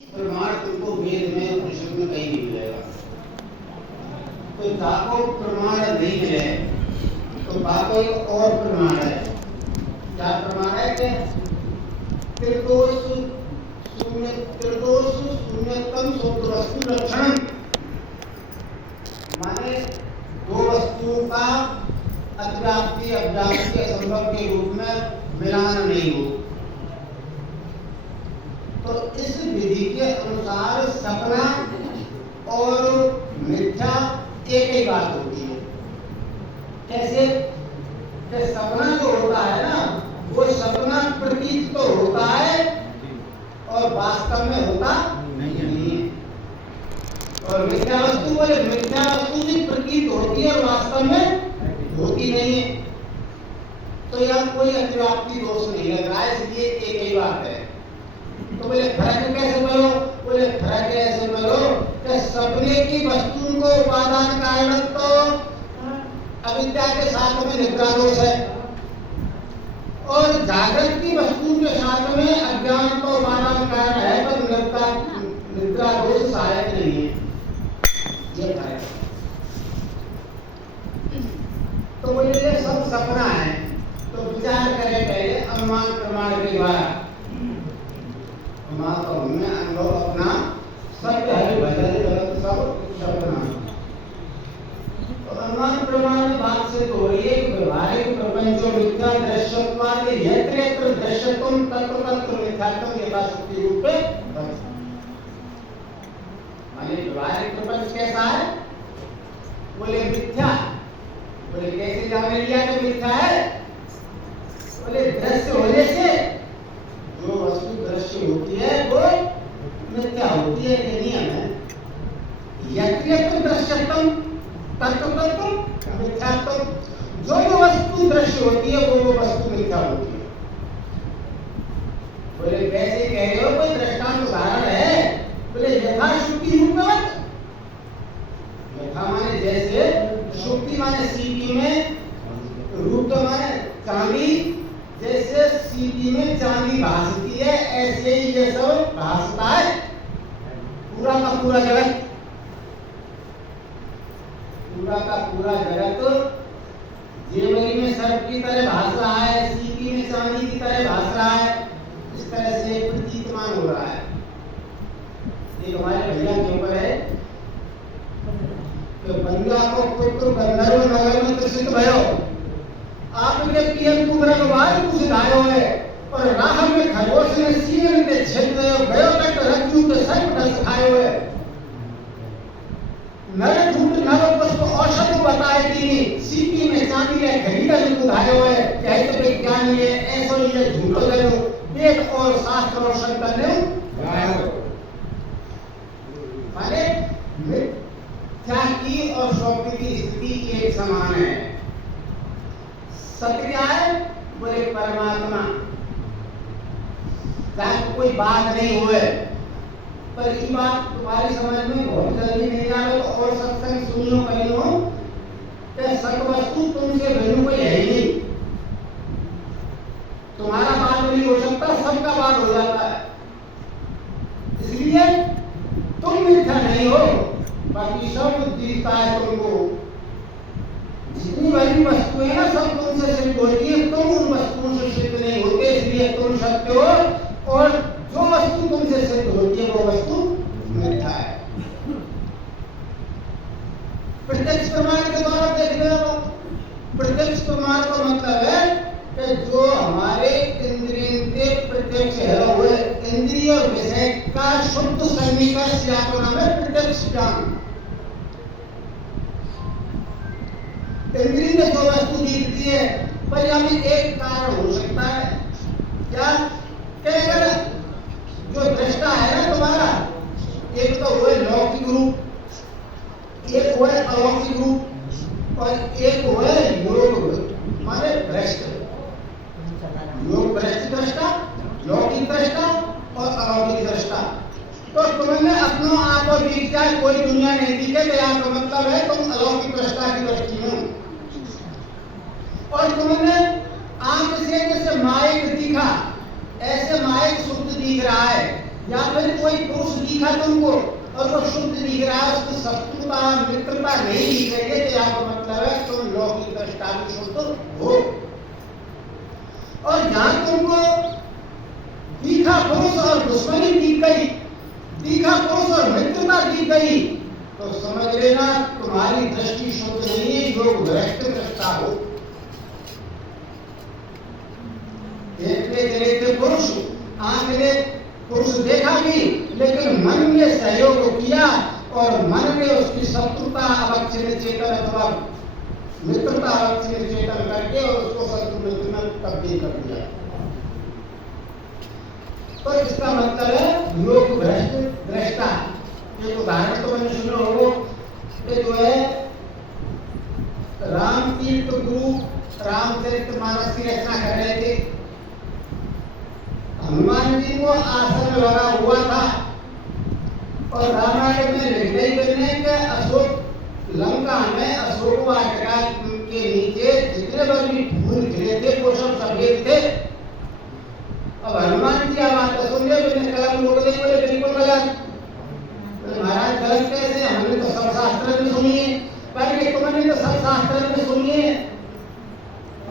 प्रमाण तुमको वेद में उपनिषद में कहीं नहीं मिलेगा। तो ताको प्रमाण नहीं मिले तो बाको एक और प्रमाण है। क्या प्रमाण है कि त्रिदोष शून्यतम शुद्ध वस्तु लक्षण, माने दो वस्तुओं का अव्याप्ति अव्याप्ति असंभव के रूप में मिलान नहीं हो। तो इस विधि के अनुसार सपना और मिथ्या एक ही बात होती है। कैसे कि सपना जो होता है ना, वो सपना प्रतीत तो होता है और वास्तव में होता नहीं है। और मिथ्या वस्तु बोले मिथ्या वस्तु भी प्रतीत होती है और वास्तव में होती नहीं है। तो यहाँ कोई अतिव्याप्ति दोष नहीं लग रहा है, इसलिए एक ही बात है। तो बोले फर्क कैसे बोलो? बोले फर्क ऐसे बोलो कि सपने की वस्तु को उपादान कारण तो अविद्या के साथ में निद्रा दोष है, और जागृत की वस्तु के साथ में अज्ञान तो उपादान कारण है, पर निद्रा दोष सहायक नहीं है। ये फर्क। तो बोले ये सब सपना है, तो विचार करें पहले अनुमान प्रमाण के द्वारा। तो हमने अनुभव अपना सत्य है भजन गलत सब सपना। तो अनुमान प्रमाण बात से तो ये व्यवहारिक प्रपंचों मिथ्या दृश्यत्वादि यत्र यत्र दृश्यत्वम तत्र तत्र मिथ्यात्वम यथाशक्ति रूप पे। माने व्यवहारिक प्रपंच कैसा है? बोले मिथ्या। बोले कैसे जान लिया कि मिथ्या है? बोले दृश्य होने से जो वस्तु दृश्य होती है वो मिथ्या होती है, ये नियम है। यत्र दृश्यत्वम तत्र तत्र मिथ्यात्वम, जो वस्तु दृश्य होती है वो वस्तु मिथ्या होती है। बोले कैसे कह रहे हो? कोई दृष्टांत उदाहरण है? बोले यथा शुक्ति रूपवत। यथा माने जैसे, शुक्ति माने सीपी में, रूप माने चांदी, जैसे सीपी में चांदी भासती है ऐसे ही ये सब भासता है पूरा का पूरा जगत। पूरा का पूरा जगत जेवरी में सर्प की तरह भास रहा है, सीपी में चांदी की तरह भास रहा है। इस तरह से प्रतीतमान हो रहा है। एक हमारे भैया के ऊपर है कि बंगा को पुत्र गंधर्व नगर में प्रसिद्ध भयो, आपके पियन कुमरन वाल कुछ गायो है, और राह में खरगोश ने सींग ने छेद गयो, गयो तक रज्जू के सर्प डस खायो है। नर झूठ नरो पुष्प औषध बताए दीनी, सीपी में चांदी ने खरीदा जो बुधायो है। कहे तो विज्ञान ये ऐसो ये झूठो गयो, वेद और शास्त्र और शंकर ने गायो। माने मिथ्या की और सत्य की स्थिति एक समान है। सत्य क्या है? बोले परमात्मा। चाहे कोई बात नहीं हुए, पर ये बात तुम्हारी समझ में बहुत जल्दी नहीं आ रही, तो और सत्संग सुनियो करियो कि सत वस्तु तुमसे भिन्न कोई है ही नहीं। तुम्हारा बात नहीं हो सकता, सबका बात हो जाता है। इसलिए तुम मिथ्या नहीं हो, बाकी सब दिखता है तुमको। जितनी बड़ी वस्तु है ना सब तुमसे सिद्ध होती है, तुम उन वस्तुओं से सिद्ध नहीं होते, इसलिए तुम सत्य हो। और जो वस्तु तुमसे सिद्ध होती है वो वस्तु मिथ्या है। प्रत्यक्ष प्रमाण के द्वारा देखने वाला, प्रत्यक्ष प्रमाण का मतलब है कि जो हमारे इंद्रियों के प्रत्यक्ष है वो इंद्रिय विषय का शुद्ध सन्निकर्ष या तो नाम है प्रत्यक्ष ज्ञान। इंद्रिय में जो वस्तु दिखती है, पर यहाँ भी एक कारण हो सकता है। क्या? अगर जो दृष्टा है ना तुम्हारा, एक तो वो है लौकिक रूप, एक वो है अलौकिक रूप, और एक वो है योग माने भ्रष्ट। योग भ्रष्ट दृष्टा, लौकिक दृष्टा और अलौकिक दृष्टा। तो तुमने अपना आप और दिख जाए, कोई दुनिया नहीं दिखे, तो यहाँ का मतलब है तुम अलौकिक दृष्टा की दृष्टि में। और तुमने आंख से जैसे माइक दिखा, ऐसे माइक शुद्ध दिख रहा है, या फिर कोई पुरुष दिखा तुमको और वो शुद्ध दिख रहा है, उसकी शत्रुता मित्रता नहीं दिख रही है, तो यहाँ का मतलब है तुम लौकिक दृष्टा भी शुद्ध हो। और जहां तुमको दिखा पुरुष और दुश्मनी दिख गई, दिखा पुरुष और मित्रता दिख गई, तो समझ लेना तुम्हारी दृष्टि शुद्ध नहीं है, योग भ्रष्ट दृष्टा हो। देखते पुरुष, आंख ने पुरुष देखा भी, लेकिन मन ने सहयोग किया और मन ने उसकी शत्रुता अवच्छिन्न चेतन अथवा मित्रता अवच्छिन्न चेतन करके और उसको शत्रु मित्र में तब्दील कर दिया। तो इसका मतलब है योग भ्रष्ट दृष्टा। एक उदाहरण तो मैंने सुना होगा कि जो है राम तीर्थ गुरु रामचरितमानस की रचना कर रहे थे। हनुमान जी को आसन लगा हुआ था और रामायण में निर्णय करने के अशोक लंका में अशोक वाटिका के नीचे जितने भी फूल खिले थे वो सब सफेद थे। अब हनुमान जी बात सुन लिया, मैंने कलम लोग नहीं बोले बिल्कुल गलत। महाराज गलत कैसे, हमने तो सब शास्त्र में सुनिए, पर तुमने तो सब शास्त्र में सुनिए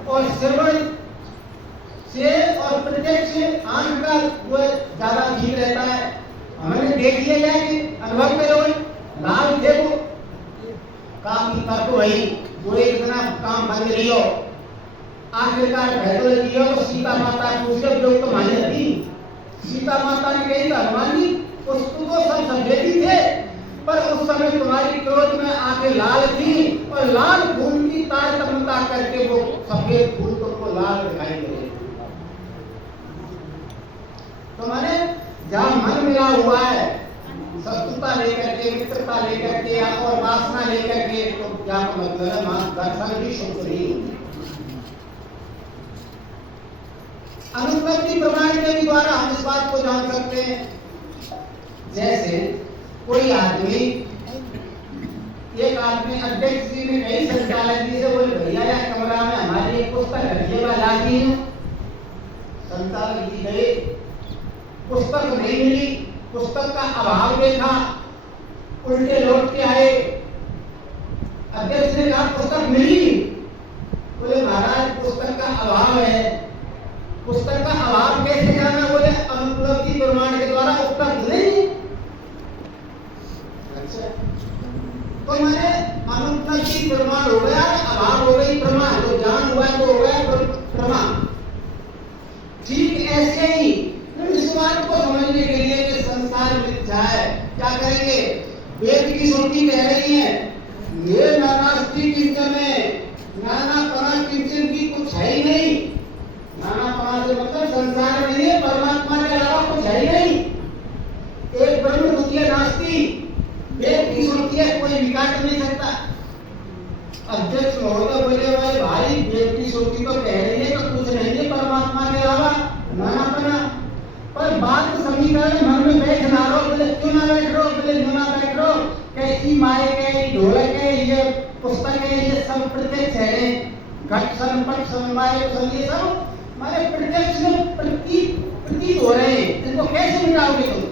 और श्रवण से और प्रत्यक्ष आंख का वो ज्यादा ठीक रहता है। हमने देख लिया जाए कि अनुभव करो लाल देखो काम तर्क वही वो एक दिन काम बंद लियो आखिरकार भैदो लियो तो सीता माता पूछे लोग तो मान जाती। सीता माता ने कही हनुमान जी उसको तो सब सफेद थे, पर उस समय तुम्हारी क्रोध में आंखें लाल थी और लाल फूल की तारतम्यता करके वो सफेद फूल तुमको लाल दिखाई दे। तो माने जहां मन मिला हुआ है शत्रुता लेकर के मित्रता लेकर के और वासना लेकर के, तो क्या मतलब है मां दर्शन भी शुद्ध नहीं होती। अनुपलब्धि प्रमाण के द्वारा हम इस बात को जान सकते हैं। जैसे कोई आदमी, एक आदमी अध्यक्ष जी ने कई संचालक जी से बोले भैया यार कमरा में हमारी एक पुस्तक रखिएगा लाती हूँ। संचालक जी गए, पुस्तक नहीं मिली, पुस्तक का अभाव देखा, उल्टे लौट के आए। अध्यक्ष ने कहा पुस्तक मिली, बोले महाराज पुस्तक का अभाव है। पुस्तक का अभाव कैसे जाना, बोले अनुपलब्धि प्रमाण के द्वारा उपलब्ध नहीं। अच्छा, तो मैंने अनुपलब्धि प्रमाण हो गया, अभाव हो गई प्रमाण, जो जान हुआ तो हो गया प्रमाण। ठीक ऐसे ही इस बात को समझने के लिए कि संसार मिथ्या है, क्या करेंगे? वेद की श्रुति कह रही है ये नानास्ति किंचन में, नानापना किंचन की कुछ है ही नहीं। नानापना से मतलब संसार नहीं है, परमात्मा के अलावा कुछ है ही नहीं। एक ब्रह्म द्वितीय नास्ति, वेद की श्रुति है, कोई विकास नहीं सकता। अध्यक्ष महोदय बोले भाई वेद की श्रुति तो कह रही है तो कुछ नहीं है परमात्मा के अलावा, नानापना। पर बात समीकरण मन में बैठ ना रहो, बोले क्यों ना बैठ रहो, बोले क्यों ना बैठ रहो, कैसी माइक है, ढोलक है, ये पुस्तक है, ये सब प्रत्यक्ष है। घट संपट समवाय ये सब माने प्रत्यक्ष में प्रतीत हो रहे हैं, इनको कैसे मिटाओगे तुम,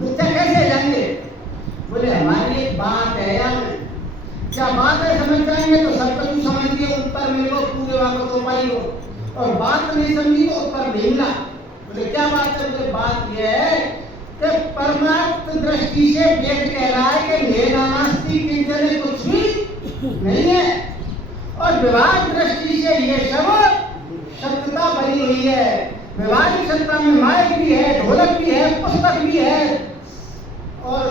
मिथ्या कैसे जाएंगे? बोले हमारी एक बात है यार, क्या बात है समझ जाएंगे तो सब कुछ समझ के उत्तर मिलो, पूरे वापस हो पाई हो, और बात नहीं समझी तो उत्तर नहीं मिला। बोले क्या बात है? बोले बात यह है कि परमात्म दृष्टि से वेद कह रहा है कि नेनास्ति किंचन कुछ भी नहीं है, और विवाद दृष्टि से ये सब सत्यता बनी हुई है। व्यवहारिक सत्ता में माइक भी है, ढोलक भी है, पुस्तक भी है और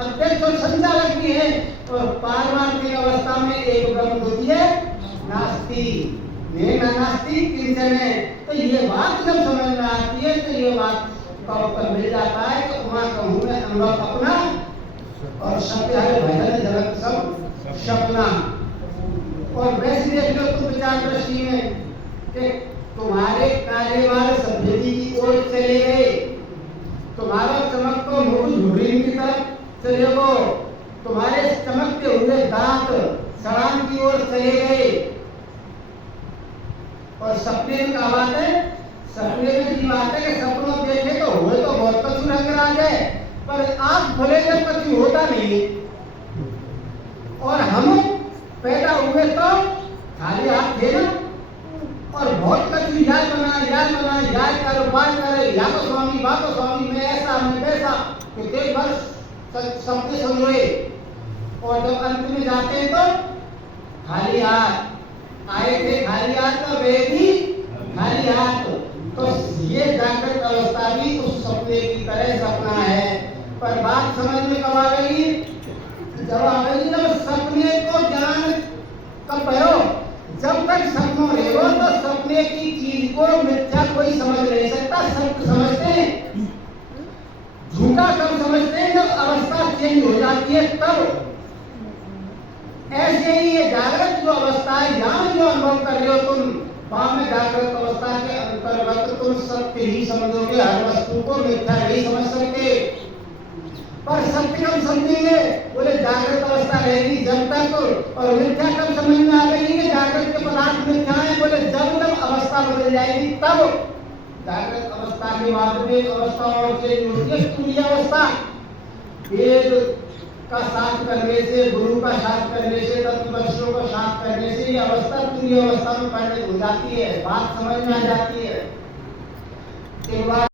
अध्यक्ष और संचालक भी है, और पारमार्थिक अवस्था में एक ब्रह्म द्वितीय नास्ति, नास्ति किंचन है। तो ये बात जब समझ में आती है तो ये बात का उत्तर मिल जाता है कि उमा कहूँ में अनुभव अपना और सत्य है भजन जगत सब सपना। और वैसे देख लो तुम विचार दृष्टि में कि तुम्हारे कार्यवाल सभ्यति की ओर चले गए, तुम्हारा चमकतो मुख झुर्रीन की तरफ चले गो, तुम्हारे चमकते हुए दांत सड़ान की ओर चले गए। और सपने में क्या बात है? सपने में की बात है कि सपनों देखे तो हुए तो बहुत कछु रंगराज है, पर आंख खुले जब कछु होता नहीं। और हम पैदा हुए तो खाली हाथ थे ना, और बहुत कछु याद कारोबार करे, या तो स्वामी बा तो स्वामी, मैं ऐसा मैं वैसा, तो देख भर सबके समझे। और जब अंत में जाते हैं तो खाली हाथ आए थे, खाली हाथ तो वे भी खाली हाथ। तो ये जागृत अवस्था भी उस सपने की तरह सपना है। पर बात समझ में कब आ गई? जब आ गई जब सपने को ज्ञान कब भयो, जब तक सपनों रहेगा तो सपने की चीज को मिथ्या कोई समझ नहीं सकता। सत्य समझते हैं, झूठा कब समझते हैं? जब अवस्था चेंज हो जाती है तब। ऐसे ही ये जागृत जो अवस्था है, ज्ञान जो अनुभव कर रहे हो तुम, वहां में जागृत अवस्था के अंतर्गत तुम सत्य ही समझोगे, हर वस्तु को मिथ्या नहीं समझ सकते। पर सत्य कब समझेंगे? बोले जागृत अवस्था रहेगी जब तक। और मिथ्या कब समझ में आ गई कि जागृत के पदार्थ मिथ्या है? बोले जब जब अवस्था बदल जाएगी तब। जागृत अवस्था के बाद में अवस्थाओं से जुड़ती तुरीय अवस्था, वेद का साथ करने से, गुरु का साथ करने से, तत्वदर्शियों का साथ करने से ये अवस्था तुरीय अवस्था में परिणत हो जाती है। बात समझ में आ जाती है। एक बार